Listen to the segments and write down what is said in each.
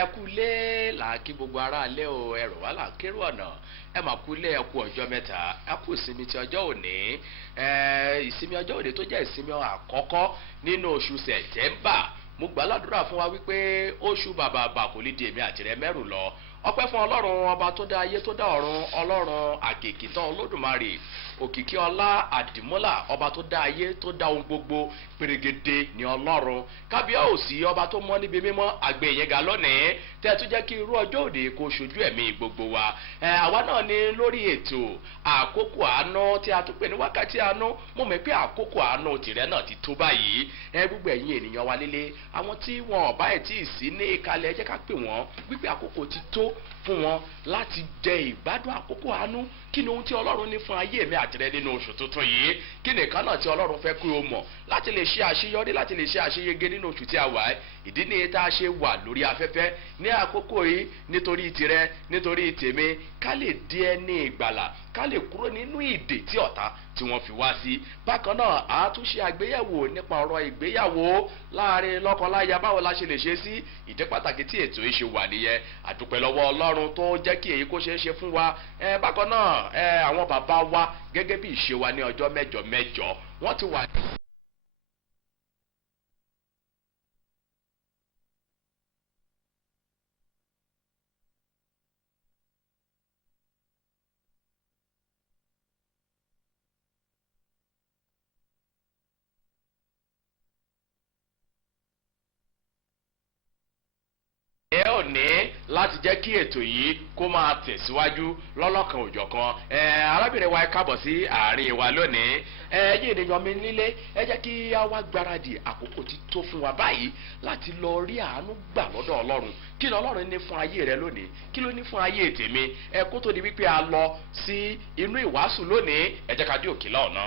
ẹ kú lé là kí gbogbo ará lé o ẹrù wá là kérò ọ̀nà ẹ mà kú lé ẹ kú ọjọ́ mẹ́ta ẹ kú ìsinmi ti ọjọ́ òní ìsinmi ọjọ́ òní tó jẹ́ ìsinmi àkọ́kọ́ nínú oṣù sẹ̀tẹ́mbà mo gbà ládùúrà fún wa wípé oṣù bàbàbà kò lè di èmi àtìrẹ mẹ́rù lọ ọpẹ́ fún ọlọ́run ọba tó dá ayé tó dá ọ̀run ọlọ́run àkèkìtàn olódùmarè òkìkí ọlá àdìmúlà ọba tó dá ayé tó dá ohun gbogbo pèrègèdè ní ọlọ́run kábíyèsí ọba tó mọ́ níbi mímọ́ àgbẹ̀ yẹn ga lónìí tẹ́ ẹ tún jẹ́ kí irú ọjọ́ òde kó ṣojú ẹ̀mí gbogbo wa àwa náà ní lórí ètò àkókò àánú tí a tún pè ní wákàtí àánú mo mọ̀ pé àkókò àánú tìrẹ náà ti tó báyìí gbogbo ẹ̀yin ènìyàn wa líle àwọn tí wọn ò báyìí tí ì sí ní ìkàlẹ̀ ẹ jẹ́ ká pè wọ́n wípé àkókò ti tó fún wọn láti jẹ ìgbádùn àkókò àánú kí ni ohun tí ọlọ́run ní fún ayé mi àtìrẹ nínú oṣù tuntun yìí kí nìkan náà tí ọlọ́run fẹ́ kí o mọ̀ láti lè ṣe àṣeyọrí láti lè ṣe àṣeyege nínú oṣù tí a wà ìdí nìyí tá a ṣe wà lórí afẹ́fẹ́ ní àkókò yìí nítorí tìrẹ nítorí tèmi ká lè di ẹni ìgbàlà ká lè kúrò nínú ìdè tí ọ̀tá tí wọ́n fi wá sí. bákan náà a tún ṣe àgbéyẹ̀wò nípa ọ̀rọ̀ ìgbéyàwó láàrin lọ́kọláya báwo la ṣe lè ṣe sí ìdí pàtàkì tí ètò yìí ṣe wà nìyẹn àdúpẹ́ lọ́wọ́ ọlọ́run tó jẹ́ kí èyí kó ṣeé ṣe fún wa. bákan náà àwọn bàbá wa gẹ́gẹ́ bí ìṣe wa ní ọjọ́ mẹ́jọ mẹ́jọ wọ́n ti wà. ní láti jẹ́ kí ètò yìí kó máa tẹ̀síwájú lọ́lọ́kan òjọ̀kan arábìnrin wa ẹ káàbọ̀ sí àárín wa lónìí ẹ̀yin ènìyàn mi nílé ẹ jẹ́ kí a wá gbáradì àkókò ti tó fún wa báyìí láti lọ rí àánú gbà lọ́dọ̀ ọlọ́run kí ni ọlọ́run ní fún ayé rẹ lónìí kí ló ní fún ayé tèmi kó tó di wípé a lọ sí inú ìwàásù lónìí ẹ jẹ́ ká dé òkè lọ́ọ̀nà.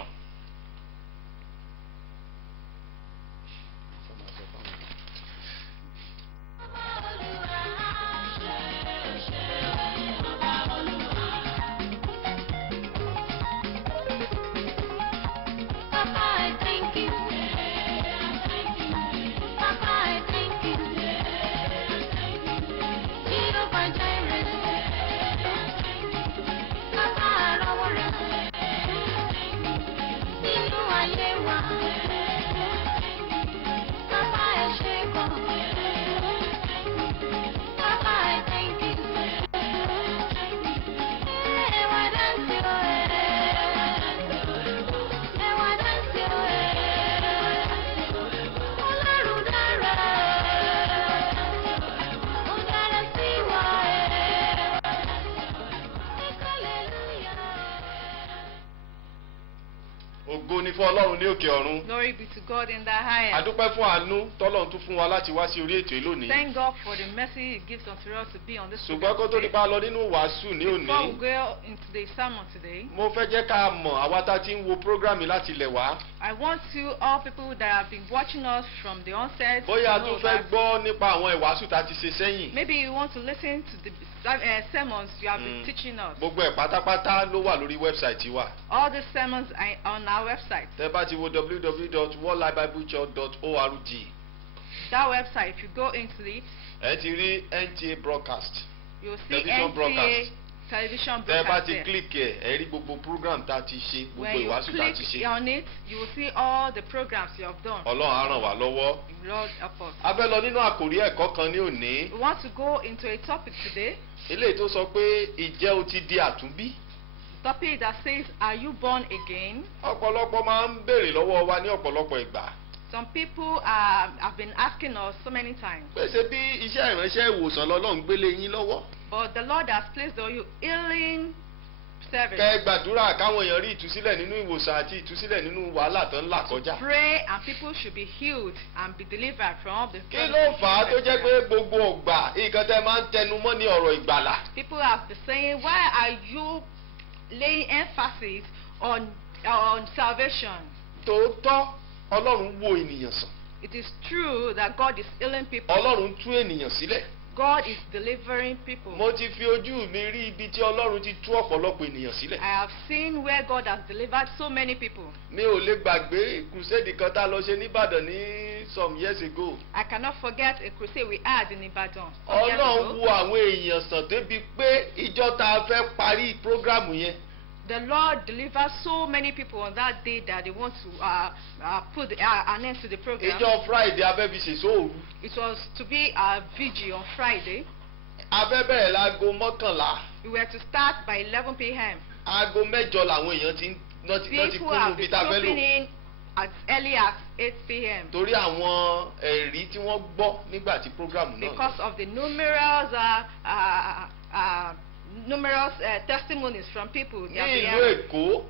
fún ọlọ́run ní òkè ọ̀run. Glory be to God in the highest. Adúpẹ́ fún àánú tọ́lọ́run tún fún wa láti wá sí orí ètò lónìí. Thank God for the mercy He gives unto us to be on this program. Ṣùgbọ́n kó tó nípa lọ nínú wàásù ní òní. Before we go into the sermon today. Mo fẹ́ jẹ́ ká mọ̀ àwa tá ti ń wo program yìí láti ilẹ̀ wá. I want you all people that have been watching us from the onset. Bóyá a tún fẹ́ gbọ́ nípa àwọn ìwàásù tá a ti ṣe sẹ́yìn. Maybe you want to listen to the sermons you have been teaching us. Gbogbo ẹ̀ pátápátá ló wà lórí wẹ́bsáìtì wa. All the sermons are on our website. Tẹ́ bá ti wo www.worldlivebiblechurch.org. That website, if you go into it, ẹ ti rí NTA broadcast. You see NTA television broadcast. Tẹ́ bá ti click ẹ rí gbogbo program tá a ti ṣe, gbogbo ìwàásù tá a ti ṣe. When you click on it, you will see all the programs you have done. Ọlọ́run á ràn wá lọ́wọ́. Lord help us. A fẹ́ lọ nínú àkòrí ẹ̀kọ́ kan ní òní. We want to go into a topic today. Eléyìí tó sọ pé ìjẹ́ o ti di àtúnbí. Topic that says, are you born again? Ọ̀pọ̀lọpọ̀ máa ń béèrè lọ́wọ́ wa ní ọ̀pọ̀lọpọ̀ ìgbà. Some people have been asking us so many times. Pèsè bí iṣẹ́ ìránṣẹ́ ìwòsàn lọ́lọ́run gbélé yín lọ́wọ́. But the Lord has placed on you healing service. Kẹ́ gbàdúrà káwọn èèyàn rí ìtúsílẹ̀ nínú ìwòsàn àti ìtúsílẹ̀ nínú wàhálà tó ń là kọjá. Pray and people should be healed and be delivered from the. Kí ló fà á tó jẹ́ pé gbogbo ọgbà nǹkan tẹ́ máa ń tẹnu mọ́ ní ọ̀rọ̀ ìgbàlà? People have been saying, why are you laying emphasis on salvation? Tòótọ́ Ọlọ́run wo ènìyàn sàn. It is true that God is healing people. Ọlọ́run tú ènìyàn sílẹ̀. God is delivering people. Mo ti fi ojú mi rí ibi tí Ọlọ́run ti tú ọ̀pọ̀lọpọ̀ ènìyàn sílẹ̀. I have seen where God has delivered so many people. Mi ò lè gbàgbé crusade kan tá a lọ ṣe nìbàdàn ní some years ago. I cannot forget a crusade we had in Ibadan some years Ọlọ́run ago. wo àwọn èèyàn sàn débi pé ìjọ tá a fẹ́ parí prógrámù yẹn. The Lord delivered so many people on that day that they want to put an end to the program. Ìjọ Friday a fẹ́ fi ṣèṣọ́ òru. It was to be a vigil on Friday. A fẹ́ bẹ̀rẹ̀ láago mọ́kànlá. We were to start by 11 p.m. Aago mẹ́jọ làwọn èèyàn ti People kúnnú have bí been tá a fẹ́ trooping lò. in as early as 8 p.m. Torí àwọn ẹ̀rí tí wọ́n gbọ́ nígbà tí prógrámù náà. Because of the numerous testimonies from people Ní that they ìlú are Èkó,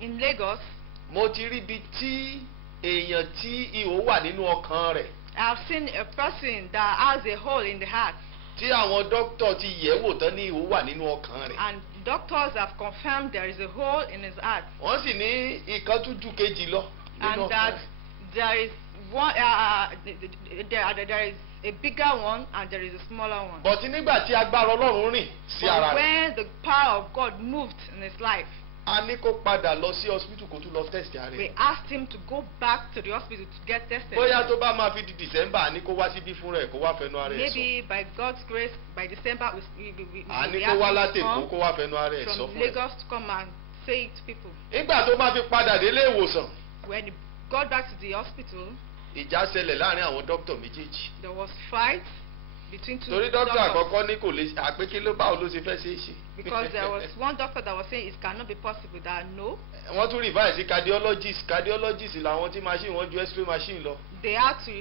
in Lagos. mo ti rí ibi tí èèyàn tí ihò wà nínú ọkàn rẹ̀. I have seen a person that has a hole in the heart, Tí àwọn dókítà ti yẹ̀ wò tán ní ihò wà nínú ọkàn rẹ̀. and doctors have confirmed there is a hole in his heart, Wọ́n sì ní ìkan tún ju kejì lọ nínú and ọkàn that rẹ̀. there is one, there is a bigger one and there is a smaller one. Bọ̀tí nígbà tí agbára Ọlọ́run rìn sí ara But rẹ̀, when the power of God moved in his life, a ní kó padà lọ sí hospital kó tún lọ test ara we rẹ̀. asked him to go back to the hospital to get tested. Bóyá tó bá máa fi di December, a ní kó wá síbí fúnra ẹ̀ kó wá fẹnu ara ẹ̀ sọ. Maybe by God's grace, by December, A ní we kó wá asked him látẹ̀kọ́ to kó wá fẹnu ara ẹ̀ come sọ from fún ẹ̀. Lagos to come and say it to people. Nígbà tó máa fi padà délé ìwòsàn, When he got back to the hospital, ìjà ṣẹlẹ̀ láàrin àwọn dókítà méjèèjì. there was fight between two Torí dókítà doctors. àkọ́kọ́ ní kò lè àpékí ló báwo ló ṣe fẹ́ ṣe é ṣe. Because there was one doctor that was saying it cannot be possible, that no, Wọ́n tún revise sí cardiologist làwọn tí machine wọn ju x-ray machine lọ. they had to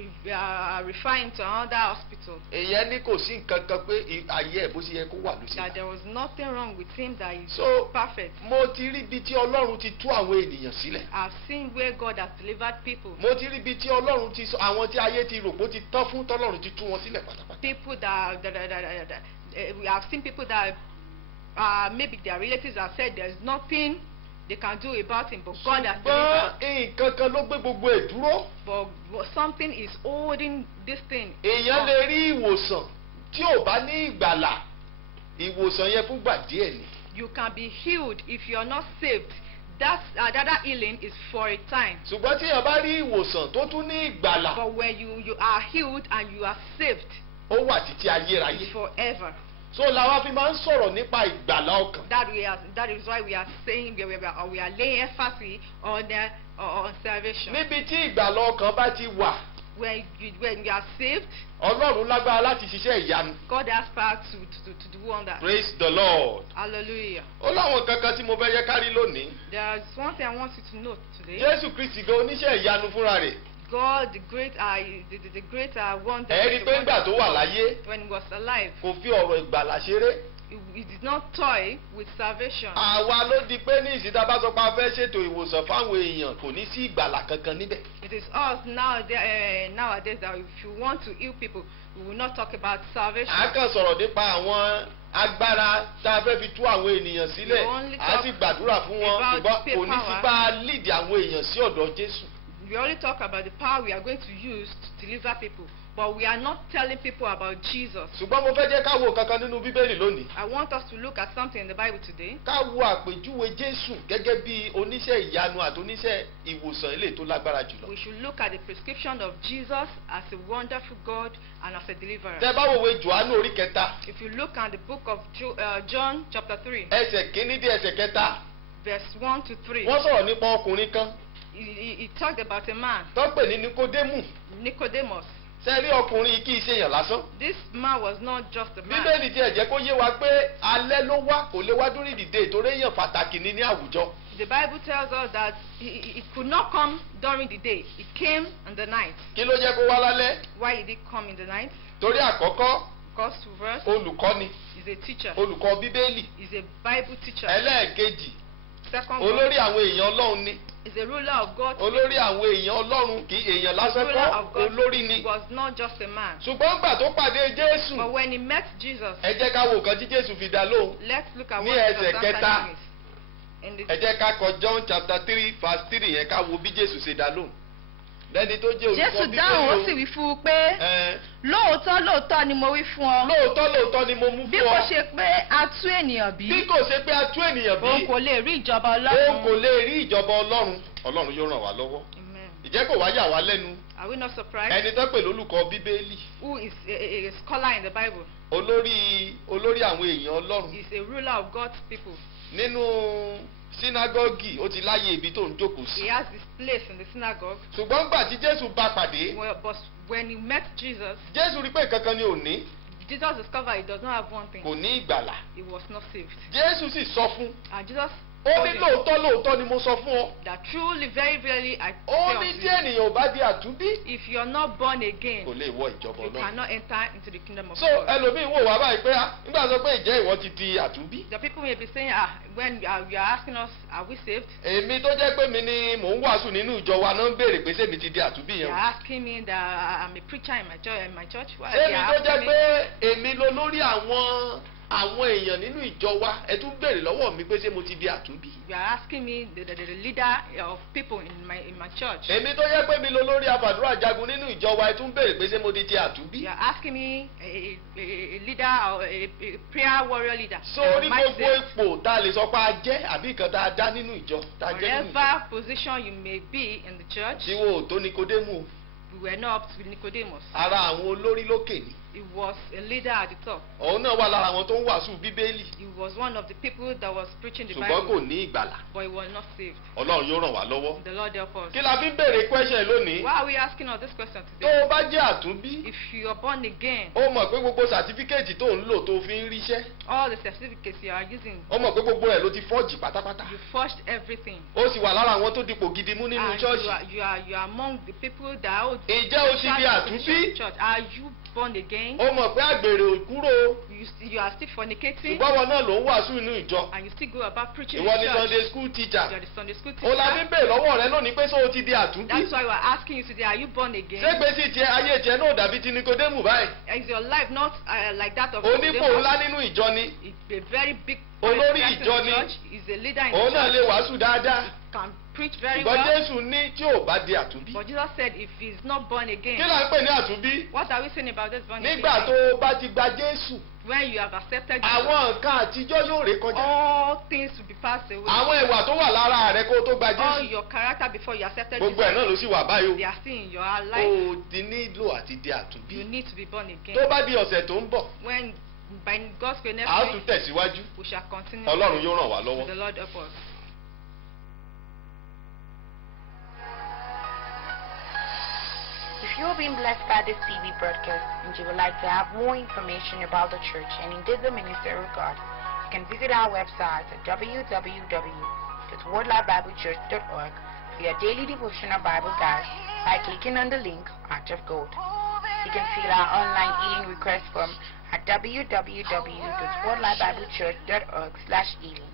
refer him to another hospital. Èyàn ní kò sí nǹkan kan pé ayé ẹ̀ bó ṣe yẹ kó wà ló ṣe That wà. there was nothing wrong with him, that is So, perfect. mo ti rí ibi tí Ọlọ́run ti tú àwọn ènìyàn sílẹ̀. I've seen where God has delivered people. Mo ti rí ibi tí Ọlọ́run ti sọ àwọn tí ayé ti rò pé ó ti tán fún tọ́lọ́run ti tú wọn sílẹ̀ pátápátá. People we have seen people that maybe their relatives have said there's nothing they can do about him, but God has delivered. Ṣùgbọ́n nǹkan kan ló gbé gbogbo ẹ̀ dúró. But something is holding this thing. Èèyàn lè rí ìwòsàn tí ò bá ní ìgbàlà. Ìwòsàn yẹn fúngbà díẹ̀ ni. You can be healed if you are not saved. That healing is for a time. Ṣùgbọ́n tí èèyàn bá rí ìwòsàn tó tún ní ìgbàlà, But when you are healed and you are saved, ó wà títí ayérayé. it's forever. So làwa fi máa ń sọ̀rọ̀ nípa ìgbàlà ọkàn. That is why we are saying we are laying emphasis on salvation. Níbi tí ìgbàlà ọkàn bá ti wà, When you are saved, Ọlọ́run lágbára láti ṣiṣẹ́ ìyanu. God has power to do wonders. Praise the Lord. Hallelujah. Ó láwọn kankan tí mo fẹ́ yẹ kárí lónìí. There's one thing I want you to note today. Jésù Kristi gan oníṣẹ́ ìyanu fúnra rẹ̀. God, the great wonder. Ẹ rí pé ńgbà tó wà láyé, When he was alive, kò fi ọ̀rọ̀ ìgbàlà ṣeré. he did not toy with salvation. Àwa ló di pé ní ìsìta bá sọ pé a fẹ́ ṣètò ìwòsàn fáwọn èèyàn kò ní sí ìgbàlà kankan níbẹ̀. It is us nowadays that if you want to heal people, we will not talk about salvation. À kàn sọ̀rọ̀ nípa àwọn agbára tá a fẹ́ fi tú àwọn ènìyàn sílẹ̀, We only a talk sì gbàdúrà fún wọn, about ṣùgbọ́n kò ní sí power. bá a lead àwọn èèyàn sí ọ̀dọ̀ Jésù. We only talk about the power we are going to use to deliver people, but we are not telling people about Jesus. Ṣùgbọ́n mo fẹ́ jẹ́ ká wo kankan nínú Bíbélì lónìí. I want us to look at something in the Bible today. Ká wo àpèjúwe Jésù gẹ́gẹ́ bí oníṣẹ́ ìyanu àti oníṣẹ́ ìwòsàn eléyìí tó lágbára jùlọ. We should look at the prescription of Jesus as a wonderful God and as a deliverer. Tẹ́ bá wo ìwé Jòhánù orí kẹta, If you look at the book of John chapter 3, ẹsẹ̀ kìíní dé ẹsẹ̀ kẹta, verse 1 to 3, wọ́n sọ̀rọ̀ nípa ọkùnrin kan he talked about a man, tó pè ní Nikodémù. Nicodemus. Ṣé rí ọkùnrin yìí kì í ṣe èèyàn lásán? This man was not just a man. Bíbélì tiẹ̀ jẹ́ kó yé wa pé alẹ́ ló wá kò lè wá dúró ìdìde ìtorí èèyàn pàtàkì ní àwùjọ. The Bible tells us that he could not come during the day. He came in the night. Kí ló jẹ́ kó wá lálẹ́? Why did he come in the night? Torí àkọ́kọ́, Because first, olùkọ́ni, he's a teacher. olùkọ́ Bíbélì. He's a Bible teacher. Ẹlẹ́ẹ̀kejì, Second olórí one, àwọn èèyàn Ọlọ́run ni. he's a ruler of God's Olórí people. àwọn èèyàn Ọlọ́run kì í èèyàn lásán Ruler kọ́, of God's olórí people. ni. He was not just a man. Ṣùgbọ́n gbà tó pàdé Jésù, But when he met Jesus, ẹ jẹ́ ká wo nǹkan tí Jésù fi dá lóhùn. let's look at Ní what ẹsẹ̀ Jesus answered kẹta. him with. In the Ẹ jẹ́ ká kọ John chapter 3 verse 3 yẹn ká wo bí Jésù ṣe dá lóhùn. Lẹ́ni tó jẹ́ olùkọ́ Jésù Bíbélì dáhùn ó o. sì wí fún un pé Ẹ, lóòótọ́ lóòótọ́ ni mo wí fún ọ. lóòótọ́ ni mo mú bí fún kò ọ. ṣe pé a tú ènìyàn bí. bí kò ṣe pé a tú ènìyàn bí. òun kò lè rí ìjọba òun Ọlọ́run. kò lè rí ìjọba Ọlọ́run. Ọlọ́run yóò ràn wá lọ́wọ́. Amen. ìjẹ́ kò wá yà wá lẹ́nu. Are we not surprised? ẹni tó pè lólùkọ́ bíbélì. Who is a scholar in the Bible? olórí àwọn èèyàn Ọlọ́run. Is a ruler of God's people. nínú sínágọ́gì ó ti láyé ibi tó ń jókòó He sí. has his place in the synagogue. ṣùgbọ́n gbà tí Jésù bá pàdé. But when he met Jesus, Jésù rí pé kankan ni ò ní. Jesus discovered he does not have one thing. kò ní ìgbàlà. He was not saved. Jésù sì sọ fún. And Jesus ó told ní him lóòótọ́ ni mo sọ fún ọ. that truly, very rarely, I ó say ní unto tí you, ènìyàn ò bá di àtúnbí. if you are not born kò again, lè wọ ìjọba you Ọlọ́run. cannot enter into the kingdom of so God. ẹlòmíín wò wá báyìí pé nígbà sọ pé ìjẹ́ ìwọ ti di àtúnbí. The people may be saying, when you are asking us, are we saved? èmi tó jẹ́ pé mi ni mò ń wàásù nínú ìjọ wa náà ń béèrè pé sẹ́mi ti di àtúnbí You yẹn. are asking me that I'm a preacher in my church. Why sẹ́mi you tó are jẹ́ asking pé me? èmi ló lórí àwọn èèyàn nínú ìjọ wa ẹ tún béèrè lọ́wọ́ mi pé ṣé mo ti di àtúnbí. You are asking me, the leader of people in my church. èmi tó jẹ́ pé mi ló lórí afàdúrà jagun nínú ìjọ wa ẹ tún béèrè pé ṣé mo ti di àtúnbí. You are asking me, a leader or a prayer warrior leader. sórí Am I gbogbo saved? ipò tá a lè sọ pé a jẹ́ àbí nǹkan tá a dá nínú ìjọ tá a jẹ́ nínú ìjọ. Whatever position you may be in the church, tí wo ò tó Nikodémù o. we were not up to Nicodemus. ara àwọn olórí lókè ni. He was a leader at the top. òun náà wà lára àwọn tó ń wàásù bíbélì. He was one of the people that was preaching the ṣùgbọ́n kò Bible, ní ìgbàlà. but he was not saved. Ọlọ́run yóò ràn wá lọ́wọ́. The Lord help us. kí la fi ń béèrè question lónìí. Why are we asking us this question tó today? o bá jẹ́ àtúnbí. If you are born again, ó mọ̀ pé gbogbo sàtífíkẹ́ẹ̀tì tó ń lò tó fi ń ríṣẹ́. all the certificates you are using, ó mọ̀ pé gbogbo ẹ̀ ló ti fọ́ọ̀jì pátápátá. you forged everything. ó sì wà lára àwọn tó dipò gidi mú nínú And ṣọ́ọ̀ṣì. you are among the people that hold ǹjẹ́ o ti di àtúnbí? church. Are you born again? ó mọ̀ pé àgbèrè ò kúrò. You are still fornicating, ṣùgbọ́n wọn náà ló ń wàásù inú ìjọ. and you still go about preaching ìwọ in ni church. Sunday school teacher. You are the Sunday school ó la fi ń teacher. béèrè lọ́wọ́ rẹ lónìí pé sọ o ti di àtúnbí. That's why we are asking you today, are you born again? ṣé gbèsè tiẹ̀ ayé tiẹ̀ náà dàbí ti Nikodémù báyìí. Is your life not like that of onípò Nicodemus? ńlá nínú ìjọ ni. A very big Olórí person in ìjọ the ni. church. He's a leader in òun the náà lè church. wàásù dáadáa. Can preach very ṣùgbọ́n well. Jésù ní tí ò bá di àtúnbí. But Jesus said if he's not born kí again, là ń pè ní àtúnbí? what are we saying about this born nígbà again? tó o bá ti gba Jésù When you have accepted Jesus, àwọn nǹkan àtijọ́ yóò ré kọjá. all things will be passed away. àwọn ìwà tó wà lára rẹ kó o tó gba All Jésù your character before you accepted gbogbo ẹ̀ náà ló Jesus, sì wà báyìí they are still in your o. life. o ti nílò àti di You àtúnbí. need to be born again. tó bá di ọ̀sẹ̀ tó ń bọ̀ When by God's grace next a ó week, tún tẹ̀síwájú. we shall continue. Ọlọ́run yóò ràn wá The lọ́wọ́. Lord help us. If you have been blessed by this TV broadcast and you would like to have more information about the church and indeed the ministry of God, you can visit our website at www.wordlifebiblechurch.org for your daily devotional Bible guide by clicking on the link Heart of Gold. You can fill our online healing request form at www.wordlifebiblechurch.org/healing.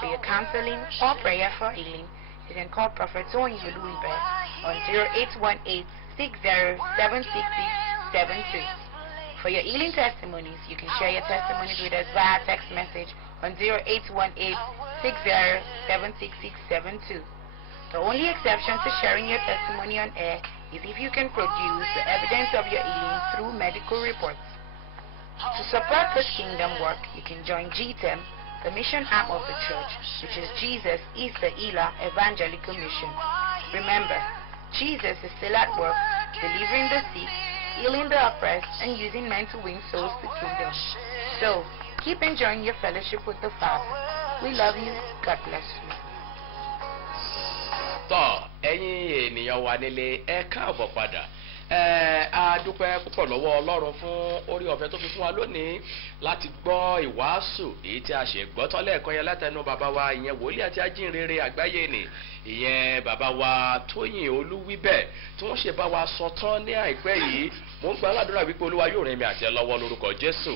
For your counseling or prayer for healing, you can call Prophet Tony Uluibe on 0818-60-76673. For your healing testimonies, you can share your testimonies with us via text message on 0818-60-76672. The only exception to sharing your testimony on air is if you can produce the evidence of your healing through medical reports. To support this kingdom work, you can join GTEM, the mission arm of the church, which is Jesus is the Healer Evangelical Mission. Remember, Jesus is still at work, delivering the sick, healing the oppressed, and using men to win souls to kingdom. So, keep enjoying your fellowship with the Father. We love you. God bless you. tọ́ ẹ̀yin ènìyàn wa nílé ẹ káàbọ̀ padà a dúpẹ́ púpọ̀ lọ́wọ́ Ọlọ́run fún orí ọ̀fẹ́ tó fi fún wa lónìí láti gbọ́ ìwàásù èyí tí a ṣe gbọ́ tán lẹ́ẹ̀kan yẹn látẹnu bàbá wa ìyẹn wòlíì àti ajínrere àgbáyé ni ìyẹn bàbá wa Tóyìn Olúwíbẹ̀ tí wọ́n ṣe bá wa sọ tán ní àìpẹ́ yìí mò ń gba aládùúrà wípé Olúwa yóò rìn mí àti ẹ lọ́wọ́ lórúkọ Jésù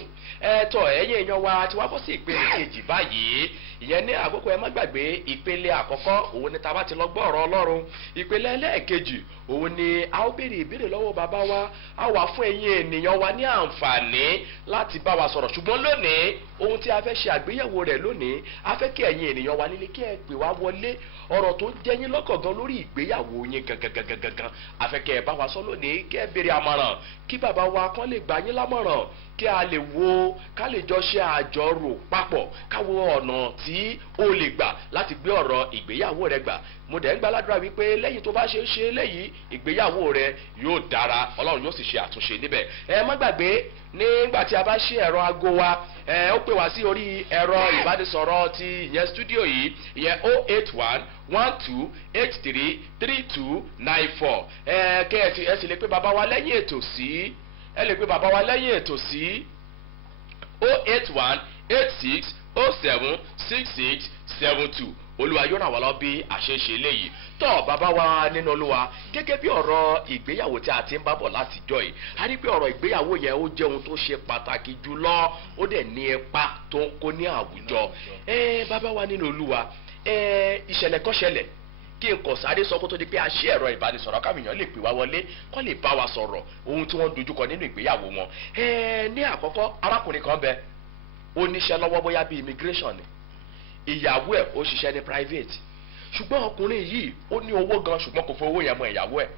tọ́ ẹ̀yin èèyàn wa tí wàá bọ́ sí ìpele kejì báyìí ìyẹn ní àkókò ẹ má gbàgbé ìpele àkọ́kọ́ òun ni tá bá ti lọ gbọ́ ọ̀rọ̀ Ọlọ́run ìpele ẹlẹ́ẹ̀kejì òun ni a ó béèrè ìbéèrè lọ́wọ́ lọ́wọ́ bàbá wa á wà fún ẹ̀yin ènìyàn wa ní àǹfààní láti bá wa sọ̀rọ̀ ṣùgbọ́n lónìí ohun tí a fẹ́ ṣe àgbéyẹ̀wò rẹ̀ lónìí a fẹ́ kí ẹ̀yin ènìyàn wa nílé kí ẹ pè wá wọlé ọ̀rọ̀ tó jẹ́ yín lọ́kàn gan lórí ìgbéyàwó yín gangan a fẹ́ kí ẹ bá wa sọ lónìí kí ẹ béèrè àmọ̀ràn kí bàbá wa kán lè gbà yín lámọ̀ràn kí a lè wo ká lè jọ ṣe àjọrò papọ̀ ká wo ọ̀nà tí ó lè gbà láti gbé ọ̀rọ̀ ìgbéyàwó rẹ gbà mo dẹ̀ ń gbàládùra wípé lẹ́yìn tó bá ṣe léyìí ìgbéyàwó rẹ yóò dára ọlọ́run yóò sì ṣe àtúnṣe níbẹ̀ ẹ má gbàgbé nígbà tí a bá ṣe ẹ̀rọ aago wa ó pè wá sí orí ẹ̀rọ ìbánisọ̀rọ̀ ti ìyẹn stúdíò yìí ìyẹn 08112833294 kẹ́ ẹ sì lè pè bàbá wa lẹ́yìn ètò sí ẹ lè pè bàbá wa lẹ́yìn ètò sí 08186076672 olúwa yóò ràn wá lọ bí àṣeṣe léyìí tọ́ bàbá wa nínú olúwa gẹ́gẹ́ bí ọ̀rọ̀ ìgbéyàwó tí a ti ń bá bọ̀ látijọ́ yìí a rí pé ọ̀rọ̀ ìgbéyàwó yẹn ó jẹ́ ohun tó ṣe pàtàkì jùlọ ó dẹ̀ ní ipa tó ń kó ní àwùjọ bàbá wa nínú olúwa ìṣẹ̀lẹ̀ kan ṣẹlẹ̀ kí n kò sáré sọ kó tó di pé a ṣí ẹ̀rọ ìbánisọ̀rọ̀ káwọn èèyàn lè pè wá wọlé kó lè bá wa sọ̀rọ̀ ohun tí wọ́n dojúkọ nínú ìgbéyàwó wọn ní àkọ́kọ́ arákùnrin kan bẹ ó níṣẹ́ lọ́wọ́ bóyá bíi immigration ni ìyàwó ẹ̀ ó ṣiṣẹ́ ní private ṣùgbọ́n ọkùnrin yìí ó ní owó gan ṣùgbọ́n kò fowó yẹn mọ ìyàwó ẹ̀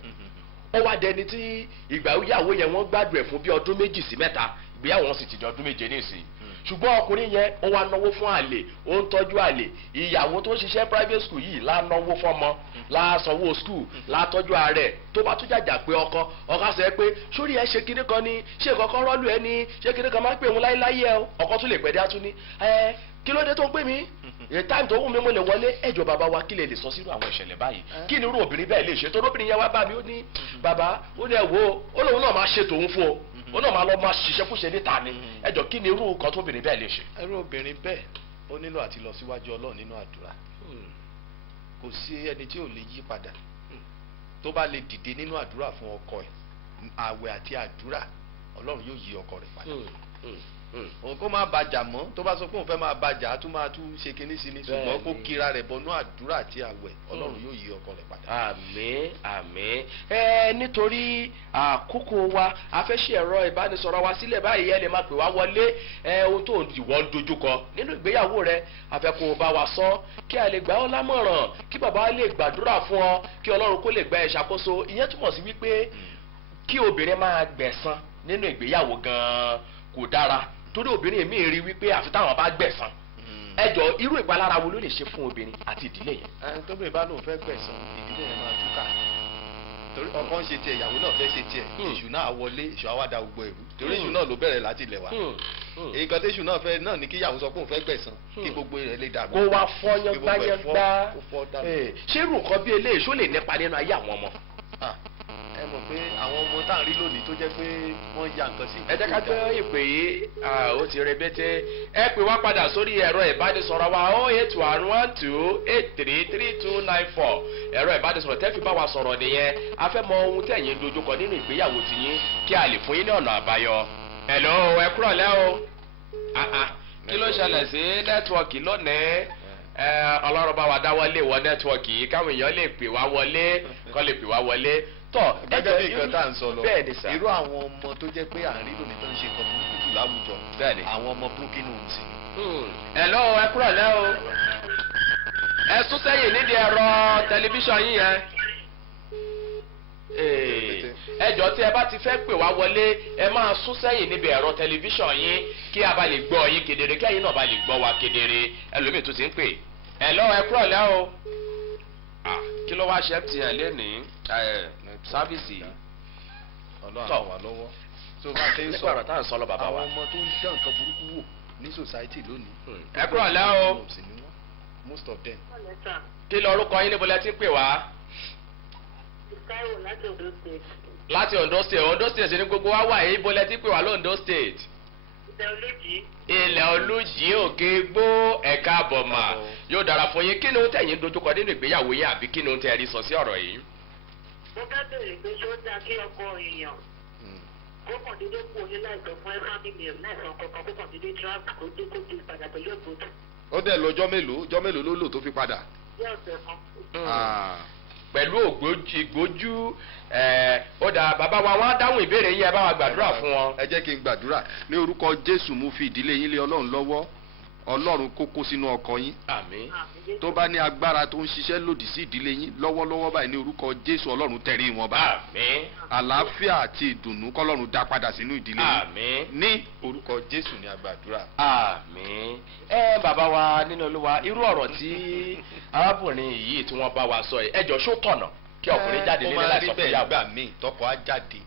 ó wá dẹni tí ìgbéyàwó yẹn wọ́n gbádùn ẹ̀ fún bí ọdún 2 sí 3 ìgbéyàwó wọn sì ti di ọdún 7 nísìnyí ṣùgbọ́n ọkùnrin yẹn ó wá náwó fún àlè ó ń tọ́jú àlè ìyàwó tó ń ṣiṣẹ́ private school yìí lá náwó fọ́mọ lá sanwó school lá tọ́jú ààrẹ tó bá tún jàjà pé ọkọ sọ pé sórí ẹ ṣe kinní kan ni ṣé nǹkan kan rọ́ọ̀lù ẹ ni ṣé kinní kan máa ń pè òun láéláyé ẹ ọkọ tún lè pẹ́ dé àtún ní kí ló dé tó ń pè mí táìmù tó wù mí mo lè wọlé ẹjọ bàbá wa kí lè sọ sínú àwọn ìṣẹ̀lẹ̀ báyìí kí ni irú obìnrin bẹ́ẹ̀ lè ṣe tó lóbìnrin yẹn wá bá mi ó ní bàbá ó ní ẹ wo ó lóun náà máa ṣe tòun fún o ó náà máa lọ máa ṣiṣẹ́ kúṣe níta ni ẹjọ kí ni irú nǹkan tó obìnrin bẹ́ẹ̀ lè ṣe. irú obìnrin bẹ́ẹ̀ ó nílò àti lọ síwájú Ọlọ́run nínú àdúrà kò sí ẹni tí ò lè yí padà tó bá lè dìde nínú àdúrà fún ọkọ ẹ̀ àwẹ̀ àti àdúrà Ọlọ́run yóò yí ọkọ rẹ̀ padà òun kó máa bàjà mọ́ tó bá sọ pé òun fẹ́ máa bàjà á tún máa tún ṣe kinní sí ni ṣùgbọ́n kó kira rẹ̀ bọnú àdúrà àti àwẹ̀ Ọlọ́run yóò yí ọkọ rẹ̀ padà. àmín àmín nítorí àkókò wa a fẹ́ ṣe ẹ̀rọ ìbánisọ̀rọ̀ wa sílẹ̀ báyìí ẹ lè máa pè wá wọlé ohun tó ìwọ ń dojúkọ nínú ìgbéyàwó rẹ a fẹ́ kó o bá wa sọ kí a lè gbà ọ́ lámọ̀ràn kí bàbá lè gbàdúrà fún ọ kí Ọlọ́run kó lè gba ẹ ṣàkóso ìyẹn túmọ̀ sí wípé kí obìnrin máa gbẹ̀san nínú ìgbéyàwó gan-an kò dára torí obìnrin mi rí wípé àfi táwọn bá gbẹ̀san ẹjọ irú ìpalára wo ló lè ṣe fún obìnrin àti ìdílé yẹn. tóbìnrin bá lóun fẹ́ gbẹ̀san ìdílé yẹn máa túkà torí ọkọ ń ṣe tiẹ̀ ìyàwó náà fẹ́ ṣe tiẹ̀ èṣù náà wọlé èṣù àwàdà gbogbo ẹ̀rú torí èṣù náà ló bẹ̀rẹ̀ láti ilẹ̀ wa nǹkan tí èṣù náà fẹ́ náà ní kí ìyàwó sọ pé òun fẹ́ gbẹ̀san kí gbogbo rẹ̀ lè dàgbà. kó wá fọyán gbáyángbá ṣé irú nǹkan bí eléyìí ṣó lè nípa nínú ayé àwọn ọmọ. ẹ mọ̀ pé àwọn ọmọ tá à ń rí lónìí tó jẹ́ pé wọ́n ya nǹkan sí. ẹ jẹ́ ká gbé ìpè yìí ó ti rebete ẹ pè wá padà sórí ẹ̀rọ ìbánisọ̀rọ̀ wa 08112833294 ẹ̀rọ ìbánisọ̀rọ̀ tẹ́ fi bá wa sọ̀rọ̀ nìyẹn a fẹ́ mọ ohun tẹ̀yin dojúkọ nínú ìgbéyàwó tiyín kí a lè fún yín ní ọ̀nà àbáyọ. hello ẹ kúrọ̀lẹ́ o kí ló ṣẹlẹ̀ sí nẹ́tíwọ̀kì lónìí Ọlọ́run bá wa dáwọ́lé wọ nẹ́tíwọ̀kì yìí káwọn èèyàn lè pè wá wọlé kọ́ lè pè wá wọlé tọ gẹ́gẹ́ bí nǹkan tá à ń sọ lọ bẹ́ẹ̀ ni sà irú àwọn ọmọ tó jẹ́ pé à ń rí lónìí tó ń ṣe nǹkan burúkú jù láwùjọ bẹ́ẹ̀ ni àwọn ọmọ broken homes ni. hello ẹ kúrọ̀lẹ́ o ẹ sún sẹ́yìn nídìí ẹ̀rọ tẹlifíṣàn yín yẹn ẹ jọ̀ọ́ tí ẹ bá ti fẹ́ pè wá wọlé ẹ máa sún sẹ́yìn níbi ẹ̀rọ tẹlifíṣàn yín kí a bá lè gbọ́ yín kedere kí ẹ̀yin náà bá lè gbọ́ wa kedere ẹlòmíì tó ti ń pè hello ẹ kúrọ̀lẹ́ o kí ló wá ṣe MTN lénìí sáfìsì Ọlọ́run àwọn lọ́wọ́ tó bá ṣe ń sọ bàbá wa àwọn ọmọ tó ń dán nǹkan burúkú wò ní society lónìí. ẹ kúrọ̀lẹ́ o most of them. kí lọ orúkọ yín níbo lẹ ti ń pè wá. láti Ondo State Ondo State ní gbogbo wa wà yìí ibo lẹ ti ń pè wá lóńdó State. ilẹ̀ olùjì òkè gbó ẹ̀ka àbọ̀mà yóò dára fún yín kí ni ohun tẹ̀yin dojúkọ nínú ìgbéyàwó yín àbí kí ni ohun tẹ̀ rí sọ sí ọ̀rọ̀ yìí. mo fẹ́ bèrè pé ṣé ó dáa kí ọkọ èèyàn kó kàn déédé kú oyé láìsọ fún fámìlì ẹ̀ láìsàn kankan kó kàn déédé tíráàpù kó dé kó dé padà pẹ̀lú ògbódò. ó dẹ̀ lọ ọjọ́ mélòó ló lò tó fi padà. bí ọ̀sẹ̀ kan. pẹ̀lú ìgbójú ó dà bàbá wa wọ́n á dáhùn ìbéèrè yín ẹ bá wa gbàdúrà fún wọn. ẹ jẹ́ kí n gbàdúrà ní orúkọ Jésù mo fi ìdílé yín lé Ọlọ́run lọ́wọ́ Ọlọ́run kó kó sínú ọkọ yín àmín. tó bá ní agbára tó ń ṣiṣẹ́ lòdì sí ìdílé yín lọ́wọ́lọ́wọ́ báyìí ní orúkọ Jésù Ọlọ́run tẹ̀rí wọn bá. àmín. àlàáfíà àti ìdùnnú kọ́lọ́run dá padà sínú ìdílé yín. àmín. ní orúkọ Jésù ní agbàdúrà. àmín. bàbá wa nínú Olúwa irú ọ̀rọ̀ tí arábìnrin yìí tí wọ́n bá wa sọ yìí ẹjọ́ ṣó tọ̀nà kí ọkùnrin jáde nílé láì sọ fún ìyàwó. ó máa rí bẹ́ẹ̀ gbà míì tọkọ á jáde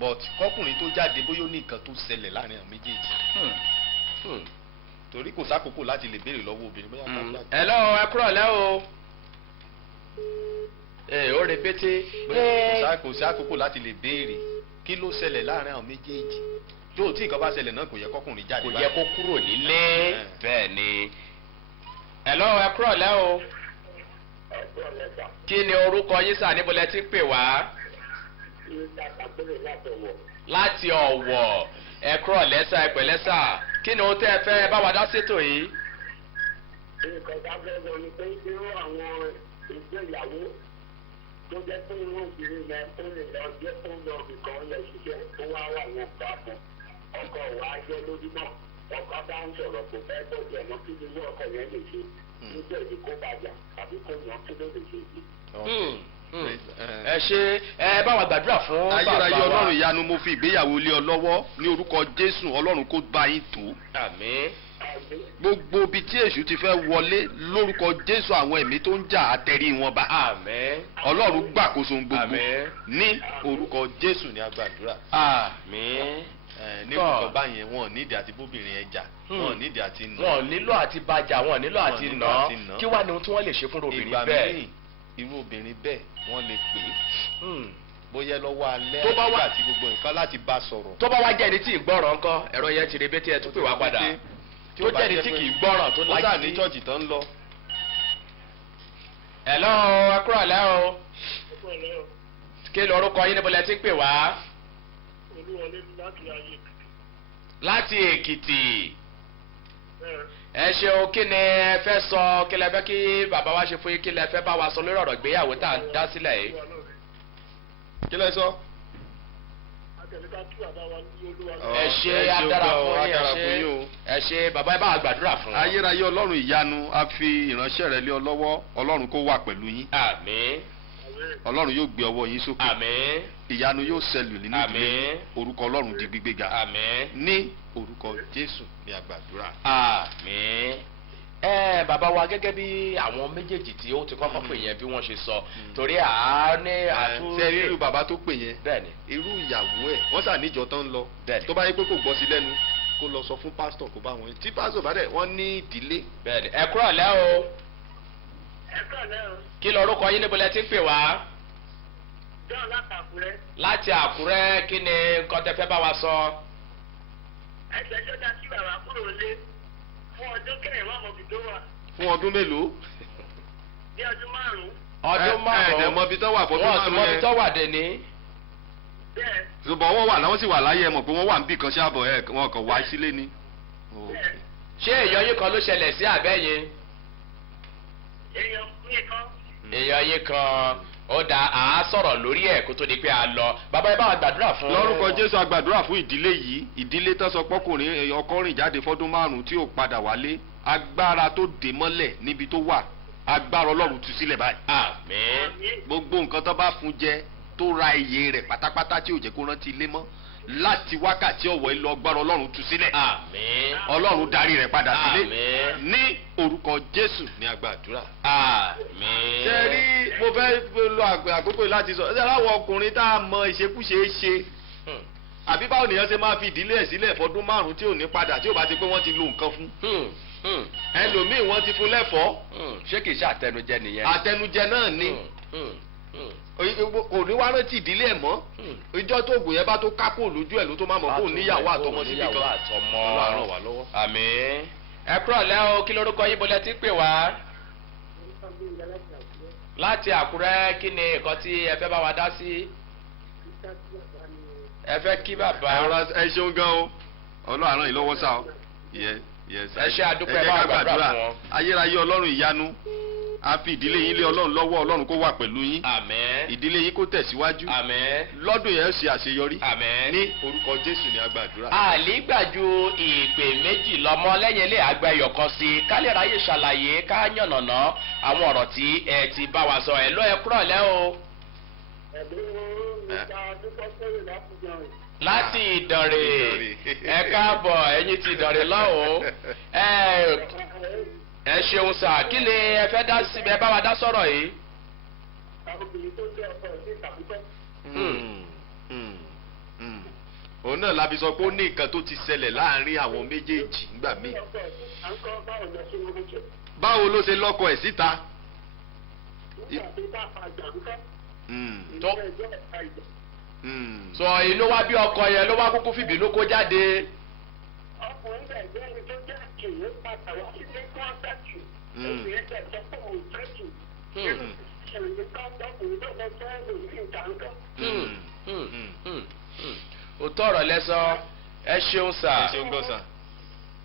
but kọkùnrin tó jáde bóyá ó ní nǹkan tó ṣẹlẹ̀ láàrin àwọn méjèèjì torí kò sákòókò láti lè béèrè lọ́wọ́ obìnrin bóyá ká jáde. ẹ lọ́wọ́ ẹ kúrọ̀ lẹ́ o. ó rebete. kò sí àkókò láti lè béèrè kí ló ṣẹlẹ̀ láàrin àwọn méjèèjì tó tí nǹkan bá ṣẹlẹ̀ náà kò yẹ kọkùnrin jáde báyìí. kò yẹ kó kúrò nílé bẹ́ẹ̀ ni. ẹ lọ́wọ́ ẹ kúrọ̀ lẹ́ o. kí ni orúkọ yín sà níbo lẹ ti ń pè wá. láti Ọ̀wọ̀ ẹ kúrọ̀ lẹ́sà ẹ pẹ̀lẹ́ sà kí ni ohun tẹ́ ẹ fẹ́ bá wa dá sétò yìí. nǹkan tá a fẹ́ sọ ni pé irú àwọn ìgbéyàwó tó jẹ́ pé irú obìnrin yẹn tó lè lọ jẹ́ tó lọ nìkan lẹ̀ ṣiṣẹ́ tó wá wà wọn gbà fún ọkọ wa jẹ́ lójúmọ́ ọkọ bá ń sọ̀rọ̀ kò fẹ́ tọ́jú ẹ̀mọ́ kí ni irú ọkọ yẹn lè ṣe nígbà èdè kó bàjá àbí kó yàn kí ló lè ṣe yìí. ẹ ṣe ẹ bá wa gbàdúrà fún bàbá wa. ayérayé Ọlọ́run ìyanu mo fi ìgbéyàwó lé ọ lọ́wọ́ ní orúkọ Jésù Ọlọ́run kó bá yín tó. àmín. gbogbo ibi tí èṣù ti fẹ́ wọlé lórúkọ Jésù àwọn ẹ̀mí tó ń jà àtẹ̀rí wọn bá. àmín. Ọlọ́run gbàkóso gbogbo àmín. ní orúkọ Jésù ní agbàdúrà. àmín. ní orúkọ báyẹn wọn ò nídìí àti bóbìnrin ẹ jà wọn ò nídìí àti nà. wọn ò nílò àti bàjà wọn ò nílò àti nà kí wàá ní ohun tí wọ́n lè ṣe fún obìnrin bẹ́ẹ̀. ìgbà míì irú obìnrin bẹ́ẹ̀ wọ́n lè pè é bóyá lọ́wọ́ alẹ́ tó bá wá àti gbogbo nǹkan láti bá sọ̀rọ̀. tó bá wá jẹ́ ẹni tí ì gbọ́ràn ńkọ́ ẹ̀rọ yẹn ti rebete ẹ tún pè wá padà tó jẹ́ ẹni tí kì í gbọ́ràn tó láti. ó sà ní chọ́ọ̀chì tán ń lọ. hello ẹ kúrò lẹ́ o. kí ló orúkọ yín níbo lẹ ti ń pè wá. Olúwọlé láti ayé. láti Èkìtì. ẹ ṣeun kí ni ẹ fẹ́ sọ kí lẹ fẹ́ kí bàbá wa ṣe fún yín kí lẹ fẹ́ bá wa sọ lórí ọ̀rọ̀ ìgbéyàwó tá à ń dá sílẹ̀ yìí. kí lẹ sọ. ẹ ṣe adára fún yín ẹ ṣe bàbá ẹ bá wa gbàdúrà fún. ayérayé Ọlọ́run ìyanu a fi ìránṣẹ́ rẹ lé ọ lọ́wọ́ Ọlọ́run kó wà pẹ̀lú yín. àmín. Ọlọ́run yóò gbé ọwọ́ yín sókè. àmín. ìyanu yóò ṣẹlẹ̀ nínú ìdílé orúkọ Ọlọ́run di gbígbéga. àmín. ní orúkọ Jésù ní agbàdúrà. àmín. bàbá wa gẹ́gẹ́ bí àwọn méjèèjì tí ó ti kọ́kọ́ pè yẹn bí wọ́n ṣe sọ torí ṣe irú bàbá tó pè yẹn bẹ́ẹ̀ni irú ìyàwó ẹ̀ wọ́n sà níjọ tán lọ bẹ́ẹ̀ni tó bá yẹ pé kò gbọ́ sí lẹ́nu kó lọ sọ fún pásítọ̀ kó bá wọn tí pásítọ̀ bá dẹ̀ wọ́n ní ìdílé. bẹ́ẹ̀ni ẹ kúrò lẹ́ o. ẹ kúrò lẹ́ o. kí lorúkọ yín níbo lẹ ti ń pè wá. John láti Àkúrẹ́. láti Àkúrẹ́ kí ni nǹkan tẹ́ fẹ́ bá wa sọ. ẹsẹ̀ tó dá sí bàbá kúrò lé fún ọdún kẹrin wọn mọ̀ bí tó wà. fún ọdún mélòó. bí ọdún márùn-ún. ọdún márùn-ún ẹ̀ mọ̀ bí tó wà fọdún márùn-ún yẹn. wọ́n sì mọ̀ bí tó wà dé ní. bẹ́ẹ̀. ṣùgbọ́n wọ́n wà láwọn sì wà láyé ẹ mọ̀ pé wọ́n wà níbì kan ṣáàbọ̀ ẹ̀ wọn kàn wá sílé ni. ṣé èèyàn yín kan ló ṣẹlẹ̀ sí àbẹ́yìn. èèyàn yín kan. èèyàn yín kan ó da àá sọ̀rọ̀ lórí ẹ̀ kó tó di pé a lọ bàbá ẹ bá wa gbàdúrà fún. lórúkọ Jésù a gbàdúrà fún ìdílé yìí ìdílé tó sọ pọ́kùnrin ọkọ rìn jáde fọ́dún márùn-ún tí ò padà wálé agbára tó dè mọ́lẹ̀ níbi tó wà agbára Ọlọ́run tú sílẹ̀ báyìí. àmín. gbogbo nǹkan tó bá fún jẹ tó ra iye rẹ̀ pátápátá tí ò jẹ́ kó rántí ilé mọ́ láti wákàtí ọ̀wọ́ ilé agbára Ọlọ́run tú sílẹ̀. àmín. Ọlọ́run darí rẹ̀ padà sílé. àmín. ní orúkọ Jésù ní agbàdúrà. àmín. ṣe rí mo fẹ́ lo àkókò láti sọ ṣe láwọn ọkùnrin tá a mọ ìṣekúṣe ṣe àbí báwo nìyẹn ṣe máa fi ìdílé ẹ̀ sílẹ̀ fọdún márùn-ún tí ò ní padà tí ò bá ti pé wọ́n ti lo nǹkan fún. ẹlòmíì wọ́n ti fún lẹ́fọ̀ọ́. ṣé kìí ṣe àtẹnujẹ nìyẹn. àtẹnujẹ náà ni òní wá rántí ìdílé ẹ̀ mọ́ ìjọ tó ògùn yẹn bá tó kákó lójú ẹ̀ ló tó máa mọ̀ kó níyàwó àtọmọ síbi kan Ọlọ́run wà lọ́wọ́. àmín. ẹ kúrò lẹ́ o kí lórúkọ yín bolẹ̀ tí pè wá. láti Àkúrẹ́ kí ni nǹkan tí ẹ fẹ́ bá wa dá sí. ẹ fẹ́ kí bàbá. ẹ ṣeun gan o Ọlọ́run yìí lọ́wọ́ sá o. ẹ ṣe àdúpẹ́ bá wa gbàdúrà fún wọn. ayérayé Ọlọ́run ìyanu a fi ìdílé yín lé ọlọ́run lọ́wọ́, ọlọ́run kó wà pẹ̀lú yín. àmín. ìdílé yín kó tẹ̀síwájú. àmín. lọ́dún yẹn ó ṣe àṣeyọrí. àmín. ní orúkọ Jésù ni a gbàdúrà. àlígbàjú ìpè méjì lọ́mọ lẹ́yìn ilé àgbẹ̀yọ̀ kan sí ká lè ráyè ṣàlàyé ká yànnàná àwọn ọ̀rọ̀ tí ẹ ti bá wa sọ. ẹ̀ ló ẹ kúrọ̀ lẹ́ o. láti Ìdànrè ẹ káàbọ̀ ẹ̀yin ti Ìdànrè lọ́hùn. ẹ ṣeun sà, kí ni ẹ fẹ́ dá sí ẹ bá wa dá sọ̀rọ̀ yìí. òun náà la fi sọ pé ó ní nǹkan tó ti ṣẹlẹ̀ láàrin àwọn méjèèjì nígbà míì. báwo ló ṣe lọ́kọ ẹ̀ síta. sọ inú wa bí ọkọ yẹn ló wá kúkú fìbínú kó jáde. ọkùnrin bẹ̀ jẹ́ ẹni tó jẹ́ kìí padà wá sí ilé kọ́ńtàkì. obìnrin bẹ̀ jẹ́ pé òun fẹ́ jù. ṣèlú kọ́ńtàkì ló lọ fẹ́ lò ní ìdáńgọ́. òótọ́ ọ̀rọ̀ lẹ́sọ ẹ ṣeun sà. ẹ ṣeun gbọ́ sà.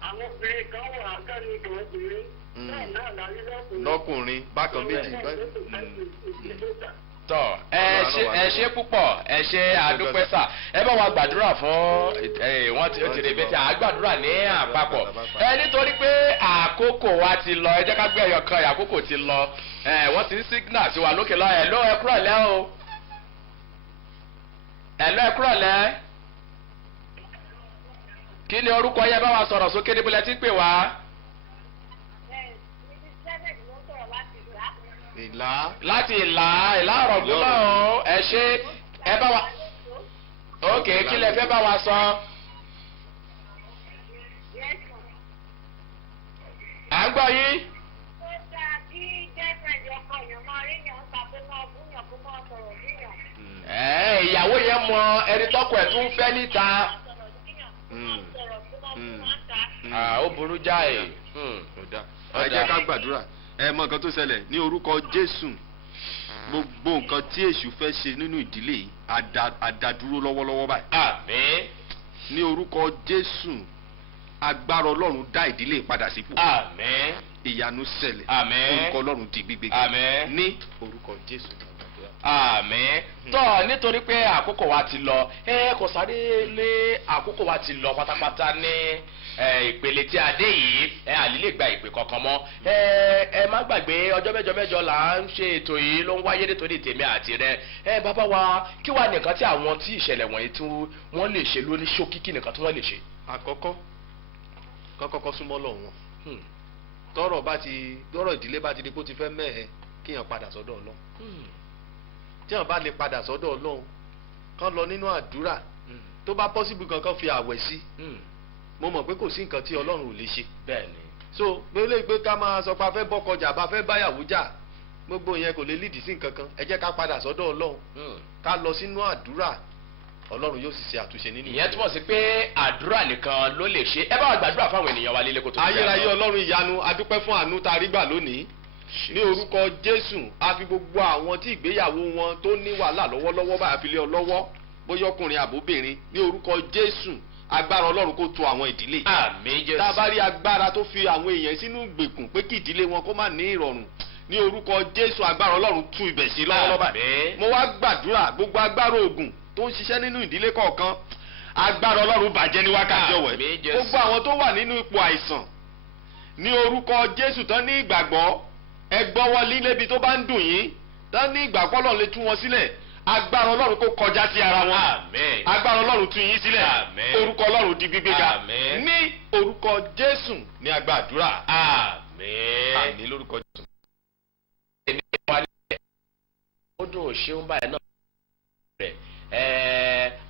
àwọn obìnrin kan wà ákẹ́rì ìdùn obìnrin. bẹ́ẹ̀ náà láyé lọ́kùnrin. lọ́kùnrin bákan méjì. tọ ẹ ṣe púpọ̀ ẹ ṣe àdúpẹ́ sà. ẹ bá wa gbàdúrà fún wọn ti rè bẹ́tẹ̀ àgbàdúrà ní àpapọ̀. Nítorí pé àkókò wa ti lọ, ẹ jẹ́ ká gbé ẹyọ kan àkókò ti lọ. Wọ́n ti ń signal sí wa lókè lọ. Ẹ̀ ló ẹ kúrọ̀ lẹ́ o. Ẹ̀ ló ẹ kúrọ̀ lẹ́. Kí ni orúkọ yẹn bá wa sọ̀rọ̀ sókè níbo lẹ ti ń pè wá. láti ìlà ọ̀rọ̀gún náà ẹ ṣe ẹ bá wa ok kí lẹ fẹ́ bá wa sọ. à ń gbọ́ yín. ìyàwó yẹn mọ ẹni tọkọ ẹ̀ tún fẹ́ níta. ó burú jáì. ẹ jẹ́ ká gbàdúrà. ẹ mọ nǹkan tó ṣẹlẹ̀ ní orúkọ Jésù, gbogbo nǹkan tí èṣù fẹ́ ṣe nínú ìdílé yìí àdádúró lọ́wọ́lọ́wọ́ báyìí. àmín. ní orúkọ Jésù, agbára Ọlọ́run dá ìdílé padà sípò. àmín. ìyanu ṣẹlẹ̀. àmín. orúkọ Ọlọ́run di gbígbé. àmín. ní orúkọ Jésù. àmín. tọ́ nítorí pé àkókò wa ti lọ kò sáré lé àkókò wa ti lọ pátápátá ní ìpele tí a dé yìí àlè lè gba ìpè kankan mọ́. ẹ má gbàgbé ọjọ́ mẹ́jọ là ń ṣe ètò yìí ló ń wáyé nítorí tèmi àti rẹ. bàbá wa kí wàá nìkan tí àwọn tí ìṣẹ̀lẹ̀ wọ̀nyí tí wọ́n lè ṣe lóní ṣókí kí nìkan tí wọ́n lè ṣe. àkọ́kọ́ kọ́kọ́ súnmọ́ lọ́wọ́ tọ́rọ̀ ìdílé bá ti di kó ti fẹ́ mẹ́hẹ̀ kíyàn padà sọ́dọ̀ Ọlọ́run. tí wọ́n bá lè padà sọ́dọ̀ Ọlọ́run kán lọ nínú àdúrà tó bá pọ́sibú kankan fi àwẹ̀ sí. mo mọ̀ pé kò sí nǹkan tí Ọlọ́run ò lè ṣe. bẹ́ẹ̀ni. so gbélé pé ká máa sọ pé a fẹ́ bọ́kọ jà bá fẹ́ báyàwó jà gbogbo yẹn kò lè lídìí sí nǹkan kan. ẹ jẹ́ ká padà sọ́dọ̀ Ọlọ́run ká lọ sínú àdúrà, Ọlọ́run yóò sì ṣe àtúnṣe nínú. ìyẹn túmọ̀ sí pé àdúrà nìkan ló lè ṣe. ẹ bá wa gbàdúrà fáwọn ènìyàn wa líle kó tó. ayérayé Ọlọ́run ìyanu, a dúpẹ́ fún àánú tá a rí gbà lónìí ní orúkọ Jésù. a fi gbogbo àwọn tí ìgbéyàwó wọn tó ní wàhálà lọ́wọ́lọ́wọ́ bá a fi lé ọ lọ́wọ́, bóyá ọkùnrin àbóbìnrin, ní orúkọ Jésù agbára Ọlọ́run kó tu àwọn ìdílé. àmín Jésù. tá a bá rí agbára tó fi àwọn èèyàn sínú ìgbèkùn pé kí ìdílé wọn kó má ní ìrọ̀rùn, ní orúkọ Jésù agbára Ọlọ́run tú ibẹ̀ sí lọ́wọ́lọ́wọ́. àmín. mo wá gbàdúrà gbogbo agbára ògùn tó ń ṣiṣẹ́ nínú ìdílé kọ̀ọ̀kan, agbára Ọlọ́run bàjẹ́ ní wákàtí ọ̀wẹ́. àmín Jésù. gbogbo àwọn tó wà nínú ipò àìsàn, ní orúkọ Jésù tán ní ìgbàgbọ́, ẹ gbọ́wọ́ lílébi tó bá ń dùn yín, tán ní ìgbàgbọ́ Ọlọ́run lè tú wọn sílẹ̀, agbára Ọlọ́run kó kọjá sí ara wọn. àmín. agbára Ọlọ́run tú yín sílẹ̀. àmín. orúkọ Ọlọ́run di gbígbéga. àmín. ní orúkọ Jésù ní agbàdúrà. àmín. àmín lórúkọ Jésù. ó dùn òṣèlú báyìí náà rẹ̀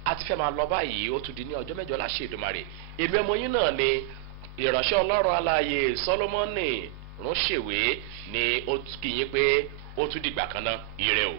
a ti fẹ́ máa lọ báyìí, ó tún di ní ọjọ́ mẹ́jọ láṣẹ Èdùmàrè. èmi ọmọ yín náà ni ìránṣẹ́ Ọlọ́run alààyè Sólómọ́nì Ránṣèwé ni ó kí yín pé ó tún dìgbà kan náà, ire o.